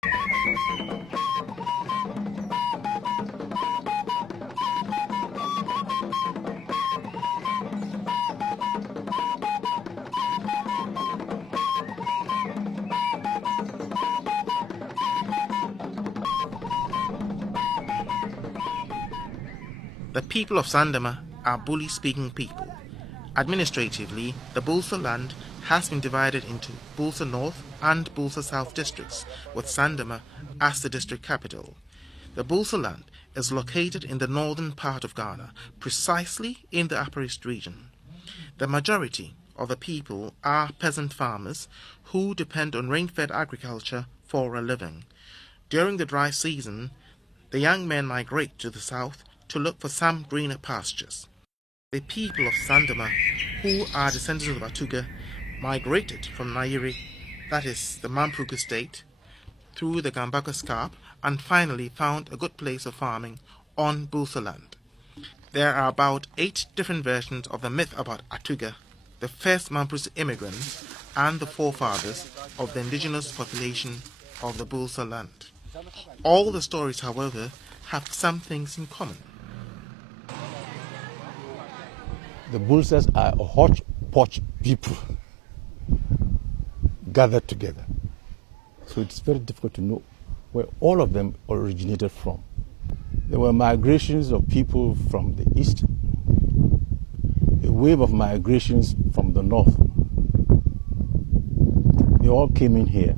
The people of Sandema are Buli-speaking people. Administratively, the Builsa land has been divided into Builsa North and Builsa South districts, with Sandema as the district capital. The Builsa land is located in the northern part of Ghana, precisely in the Upper East region. The majority of the people are peasant farmers who depend on rain-fed agriculture for a living. During the dry season, the young men migrate to the south to look for some greener pastures. The people of Sandema, who are descendants of Atuga, migrated from Niger, that is the Mampuku state, through the Gambaga Scarp, and finally found a good place of farming on Builsa land. There are about 8 different versions of the myth about Atuga, the first Mampuku immigrants and the forefathers of the indigenous population of the Builsa land. All the stories, however, have some things in common. The Builsas are a hodgepodge people gathered together. So it's very difficult to know where all of them originated from. There were migrations of people from the east, a wave of migrations from the north. They all came in here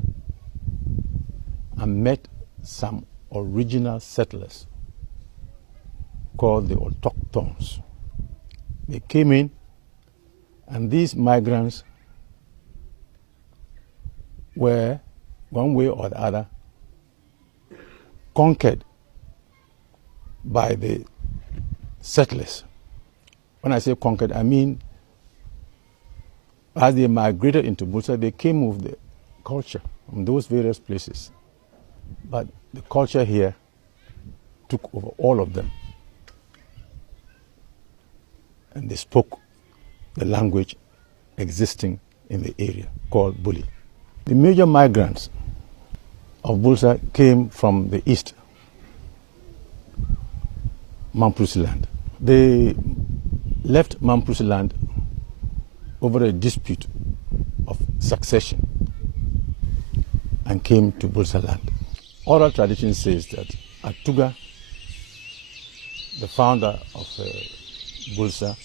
and met some original settlers called the autochthones. They came in, and these migrants were, one way or the other, conquered by the settlers. When I say conquered, I mean as they migrated into Builsa, they came with the culture from those various places. But the culture here took over all of them. And they spoke the language existing in the area called Buli. The major migrants of Builsa came from the east, Mampuku land. They left Mampuku land over a dispute of succession and came to Builsa land. Oral tradition says that Atuga, the founder of Builsa,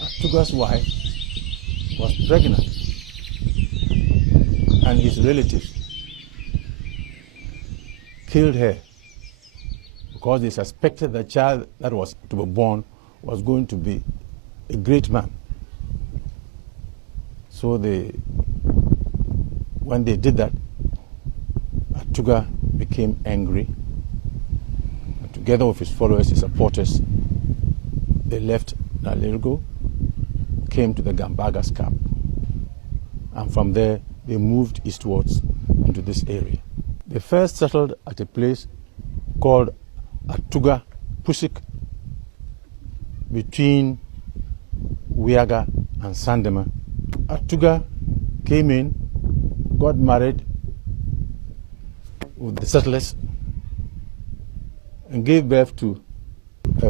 Atuga's wife was pregnant, and his relatives killed her because they suspected the child that was to be born was going to be a great man. So when they did that, Atuga became angry, and together with his followers, his supporters, they left Navrongo, came to the Gambaga Scarp, and from there they moved eastwards into this area. They first settled at a place called Atuga Pusik between Wiaga and Sandema. Atuga came in, got married with the settlers, and gave birth to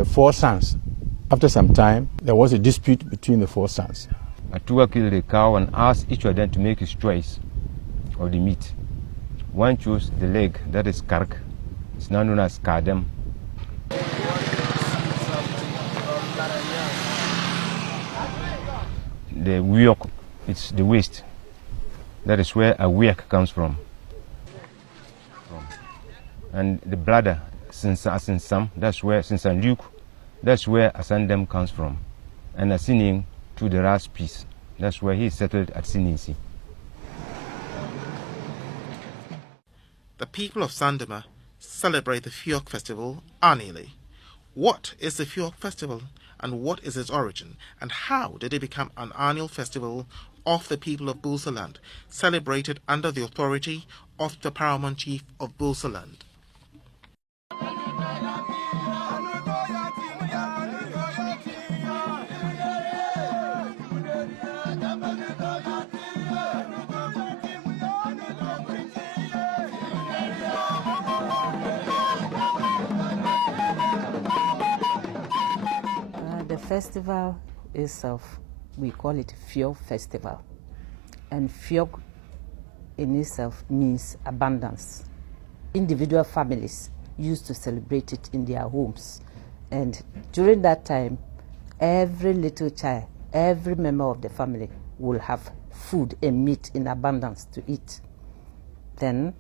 4 sons. After some time, there was a dispute between the 4 sons. Atuga killed a cow and asked each of them to make his choice of the meat. One chose the leg, that is kark. It's now known as kadem. The wiok, it's the waist. That is where a wiak comes from. And the bladder, since Asinsam, that's where, since Luke, that's where Asandem comes from. And Asining to the last piece. That's where he settled at Sinisi. The people of Sandema celebrate the Fiok festival annually. What is the Fiok festival, and what is its origin, and how did it become an annual festival of the people of Builsa land, celebrated under the authority of the paramount chief of Builsa land? festival itself, we call it Fiog Festival. And Fiog in itself means abundance. Individual families used to celebrate it in their homes. And during that time, every little child, every member of the family will have food and meat in abundance to eat. Then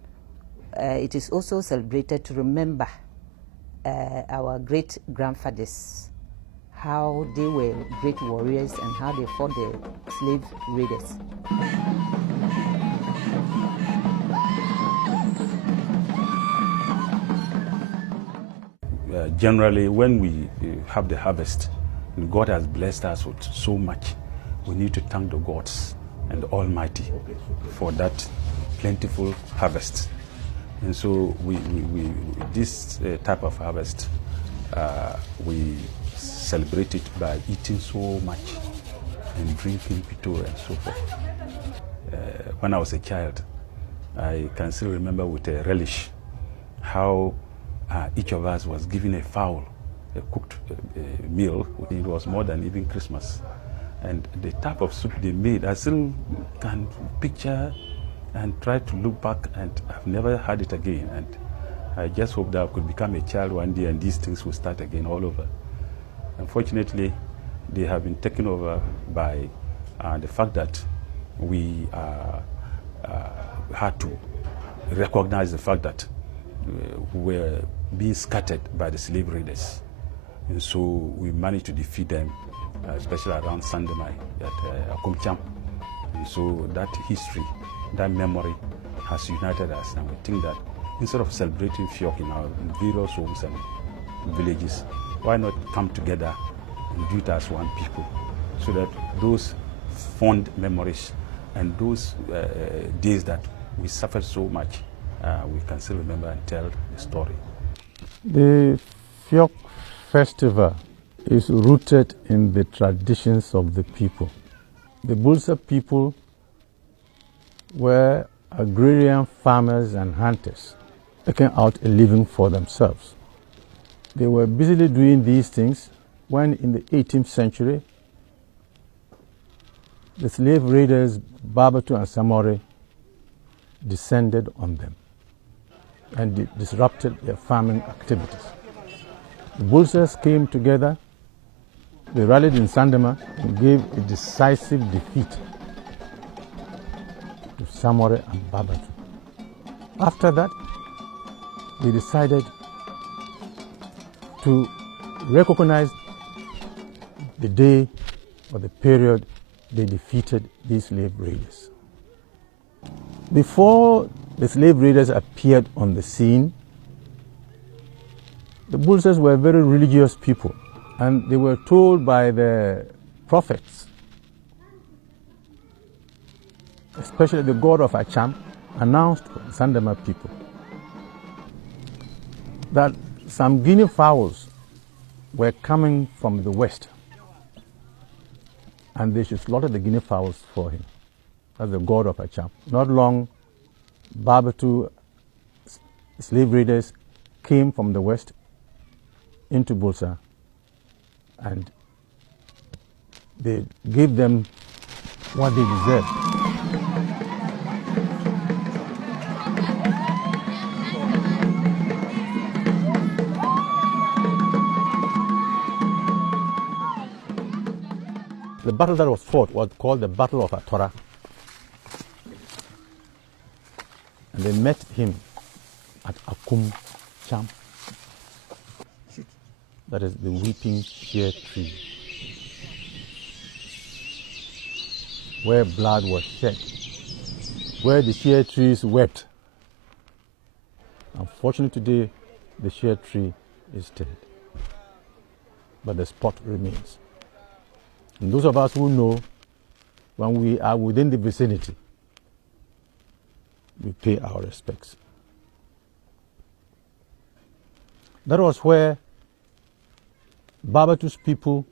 it is also celebrated to remember our great grandfathers, how they were great warriors and how they fought the slave raiders. Generally, when we have the harvest, and God has blessed us with so much, we need to thank the gods and the Almighty for that plentiful harvest. And so this type of harvest, we celebrate it by eating so much and drinking pito and so forth. When I was a child, I can still remember with a relish how each of us was given a fowl, a cooked meal. It was more than even Christmas. And the type of soup they made, I still can picture and try to look back, and I've never had it again. And I just hope that I could become a child one day and these things will start again all over. Unfortunately, they have been taken over by the fact that we had to recognize the fact that we were being scattered by the slave raiders. And so we managed to defeat them, especially around Sandema at Kunkwa. And so that history, that memory has united us, and we think that instead of celebrating Fiog in our various homes and villages, why not come together and do it as one people, so that those fond memories and those days that we suffered so much, we can still remember and tell the story. The Fiog festival is rooted in the traditions of the people. The Builsa people were agrarian farmers and hunters, taking out a living for themselves. They were busily doing these things when in the 18th century, the slave raiders Babatu and Samore descended on them and disrupted their farming activities. The Builsas came together, they rallied in Sandema and gave a decisive defeat to Samore and Babatu. After that, they decided to recognize the day or the period they defeated these slave raiders. Before the slave raiders appeared on the scene, the Builsas were very religious people, and they were told by the prophets, especially the god of Acham, announced to the Sandema people that some guinea fowls were coming from the west, and they should slaughter the guinea fowls for him. That's the god of Acham. Not long, Babatu slave raiders came from the west into Builsa, and they gave them what they deserved. The battle that was fought was called the Battle of Atora. And they met him at Akum Cham. That is the weeping shea tree, where blood was shed, where the shea trees wept. Unfortunately today, the shea tree is dead, but the spot remains. And those of us who know, when we are within the vicinity, we pay our respects. That was where Babatu's people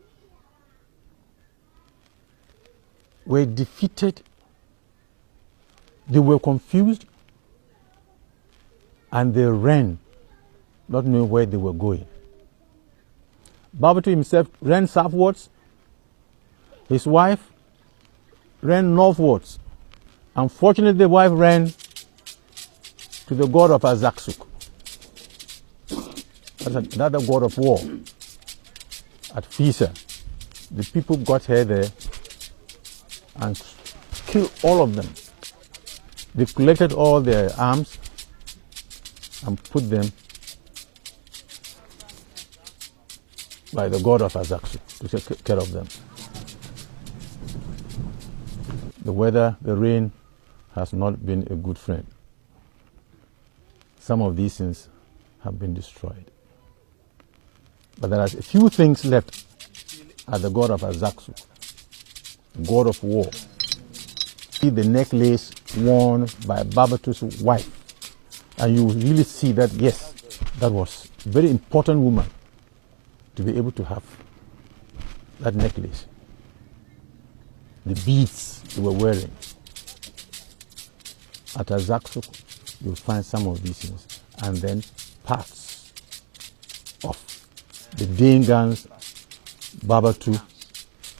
were defeated, they were confused, and they ran, not knowing where they were going. Babatu himself ran southwards. His wife ran northwards. Unfortunately, the wife ran to the god of Azagsuk. That's another god of war at Fiisa. The people got her there and killed all of them. They collected all their arms and put them by the god of Azagsuk to take care of them. The weather, the rain has not been a good friend. Some of these things have been destroyed. But there are a few things left at the god of Azagsuk, god of war. See the necklace worn by Babatu's wife, and you really see that, yes, that was a very important woman to be able to have that necklace. The beads they were wearing. At Azagsuk, you'll find some of these things, and then parts of the Dane guns Babatu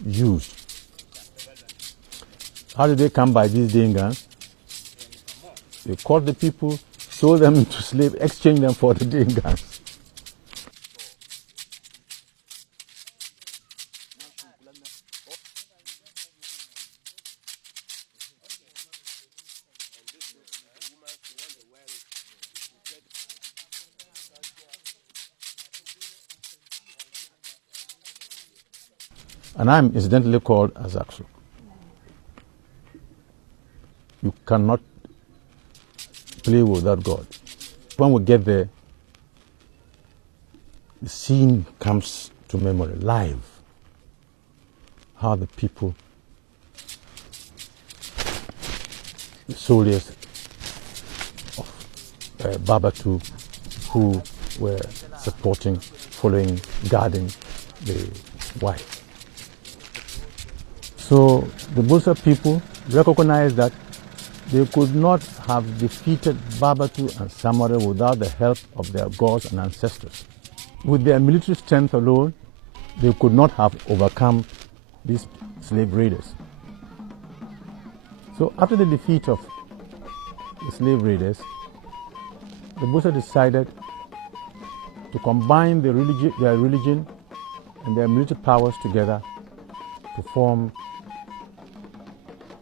used. How did they come by these Dane guns? They caught the people, sold them into slaves, exchanged them for the Dane guns. And I'm incidentally called Azagsuk. You cannot play with that God. When we get there, the scene comes to memory, live. How the people, the soldiers of Babatu, who were supporting, following, guarding the wife. So the Builsa people recognized that they could not have defeated Babatu and Samara without the help of their gods and ancestors. With their military strength alone, they could not have overcome these slave raiders. So after the defeat of the slave raiders, the Builsa decided to combine their religion and their military powers together to form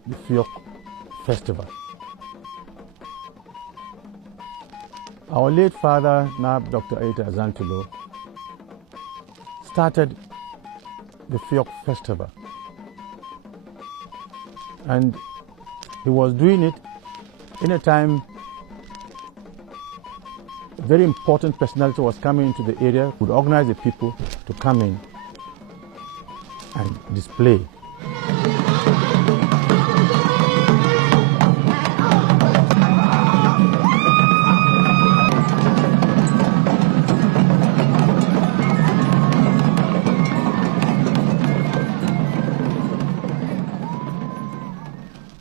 the Fiok festival. Our late father, now Dr. Aita Azantilo, started the Fiok festival. And he was doing it in a time a very important personality was coming into the area, would organize the people to come in and display.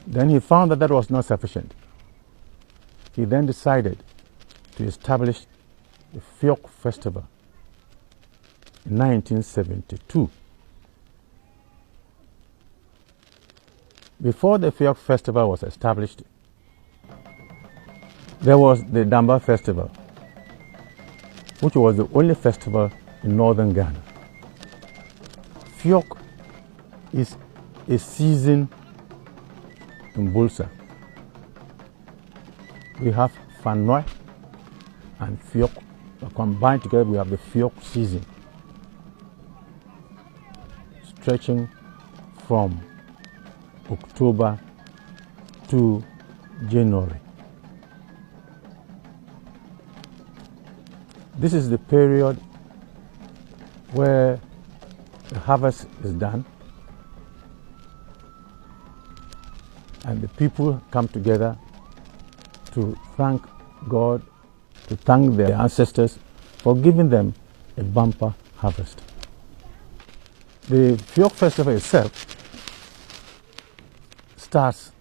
Then he found that that was not sufficient. He then decided to establish the Fiok Festival in 1972. Before the Fiok Festival was established, there was the Damba Festival, which was the only festival in northern Ghana. Fiok is a season in Builsa. We have Fanoi and Fiok combined together. We have the Fiok season, stretching from October to January. This is the period where the harvest is done and the people come together to thank God, to thank their ancestors for giving them a bumper harvest. The Fiok Festival itself starts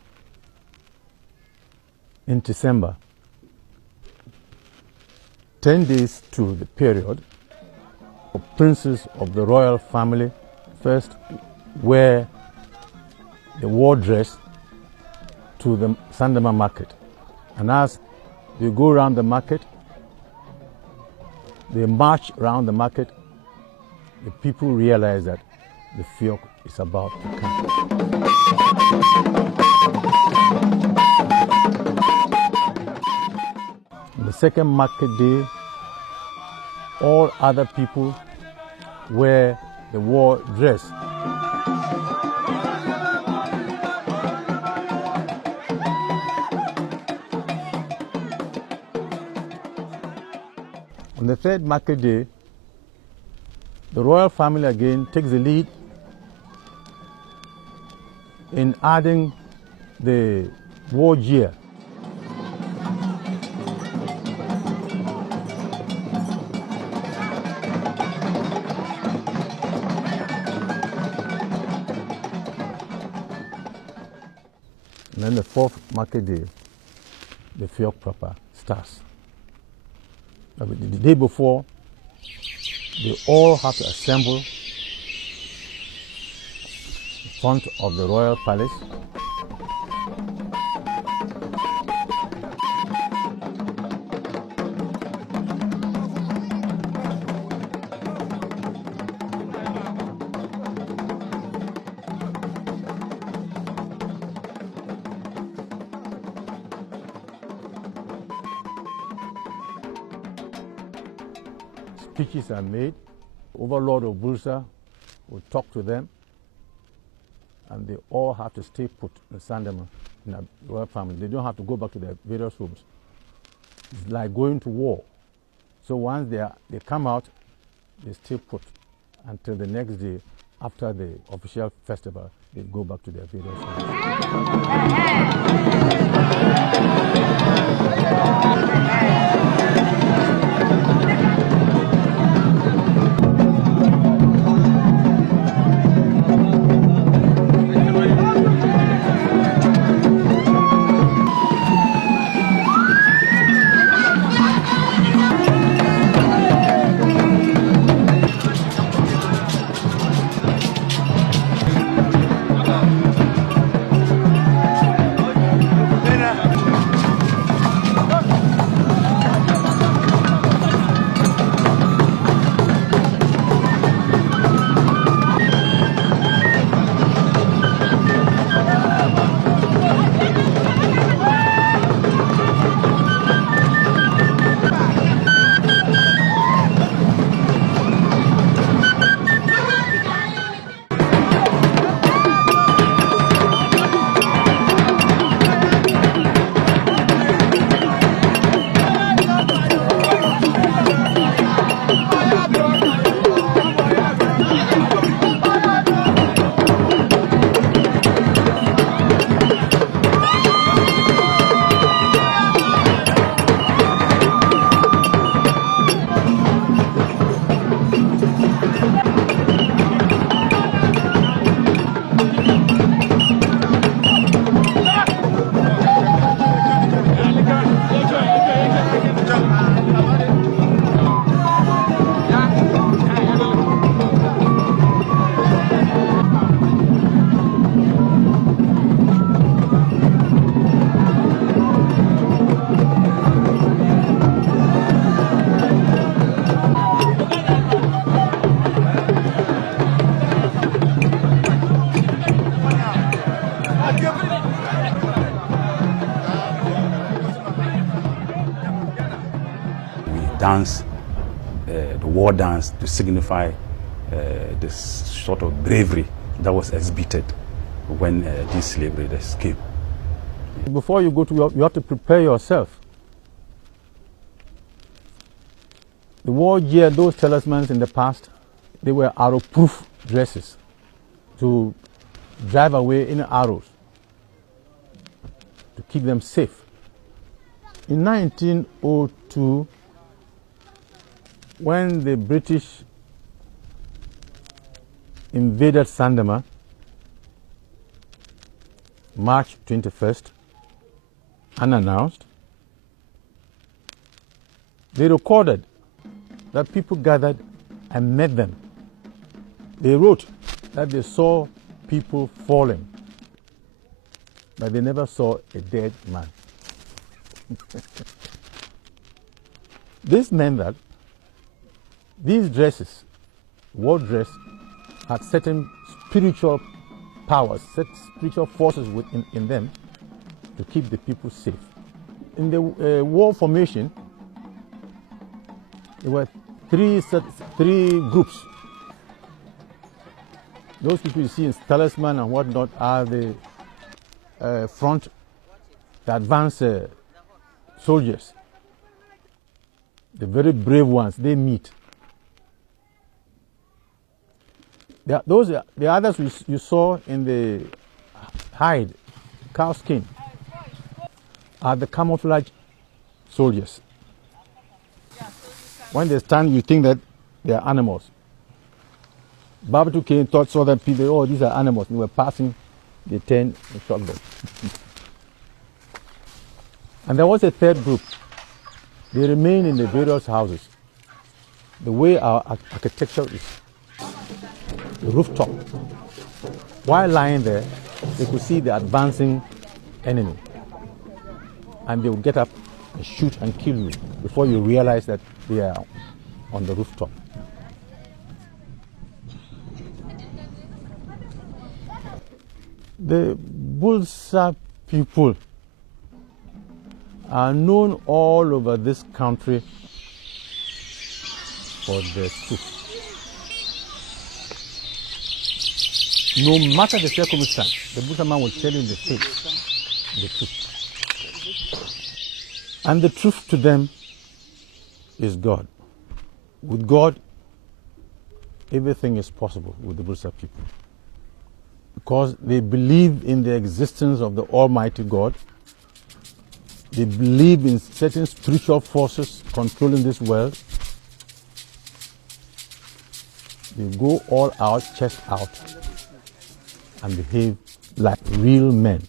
in December, 10 days to the period, Princes of the royal family first wear the war dress to the Sandema market. And as they go around the market, they march around the market, the people realize that the Fiok is about to come. On the second market day, all other people wear the war dress. On the third market day, the royal family again takes the lead in adding the war gear. And then the fourth market day, the Fiok proper starts. The day before, they all have to assemble in front of the royal palace. Speeches are made. Overlord of Builsa will talk to them, and they all have to stay put in Sandema in the royal family. They don't have to go back to their various homes. It's like going to war. So once they come out, they stay put until the next day after the official festival. They go back to their various dance, the war dance, to signify this sort of bravery that was exhibited when these slave raiders came. Before you go to war, you have to prepare yourself. The war gear, those talismans in the past, they were arrow-proof dresses to drive away any arrows, to keep them safe. In 1902, when the British invaded Sandema, March 21st, unannounced, they recorded that people gathered and met them. They wrote that they saw people falling, but they never saw a dead man. This meant that these dresses, war dress, had certain spiritual powers, spiritual forces in them to keep the people safe. In the war formation, there were three groups. Those people you see in talisman and whatnot are the front, the advanced soldiers. The very brave ones, they meet. The others you saw in the hide, cow skin, are the camouflage soldiers. When they stand, you think that they are animals. Babatu came, saw that people, oh, these are animals. They were passing, they turned and shot them. And there was a third group. They remained in the various houses. The way our architecture is, the rooftop. While lying there, they could see the advancing enemy. And they would get up and shoot and kill you before you realize that they are on the rooftop. The Builsa people are known all over this country for their truth. No matter the circumstance, the Builsa man will tell you in the face the truth. And the truth to them is God. With God, everything is possible with the Builsa people. Because they believe in the existence of the Almighty God. They believe in certain spiritual forces controlling this world. They go all out, chest out, and behave like real men.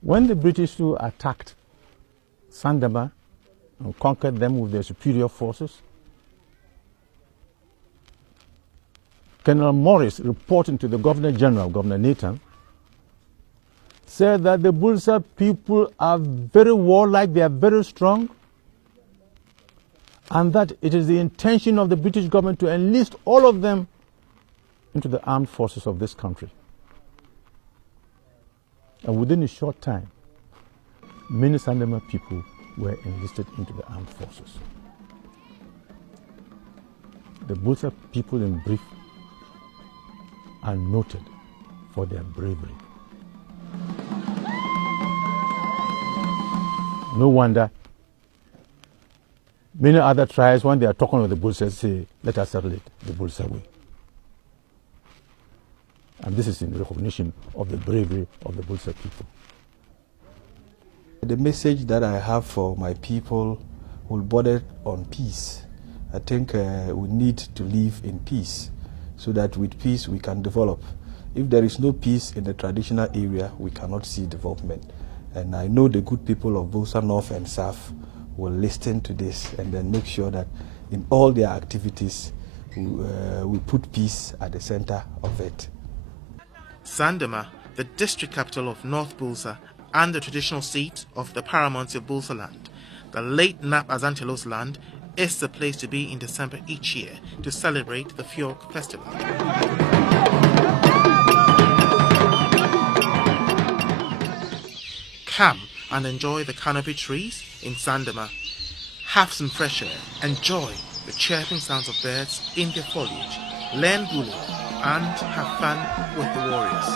When the British too attacked Sandema and conquered them with their superior forces, Colonel Morris, reporting to the Governor General, Governor Nathan, said that the Builsa people are very warlike, they are very strong, and that it is the intention of the British government to enlist all of them into the armed forces of this country. And within a short time, many Sandema people were enlisted into the armed forces. The Builsa people, in brief, are noted for their bravery. No wonder many other tribes, when they are talking with the Builsa, say, let us settle it the Builsa way. And this is in recognition of the bravery of the Builsa people. The message that I have for my people will border on peace. I think we need to live in peace so that with peace we can develop. If there is no peace in the traditional area, we cannot see development. And I know the good people of Builsa North and South will listen to this and then make sure that in all their activities we put peace at the center of it. Sandema, the district capital of North Builsa and the traditional seat of the paramount of Builsa land, the late Nap Azantelos land, is the place to be in December each year to celebrate the Fiog festival. Come and enjoy the canopy trees in Sandema. Have some fresh air, enjoy the chirping sounds of birds in their foliage, learn Bulu, and have fun with the warriors.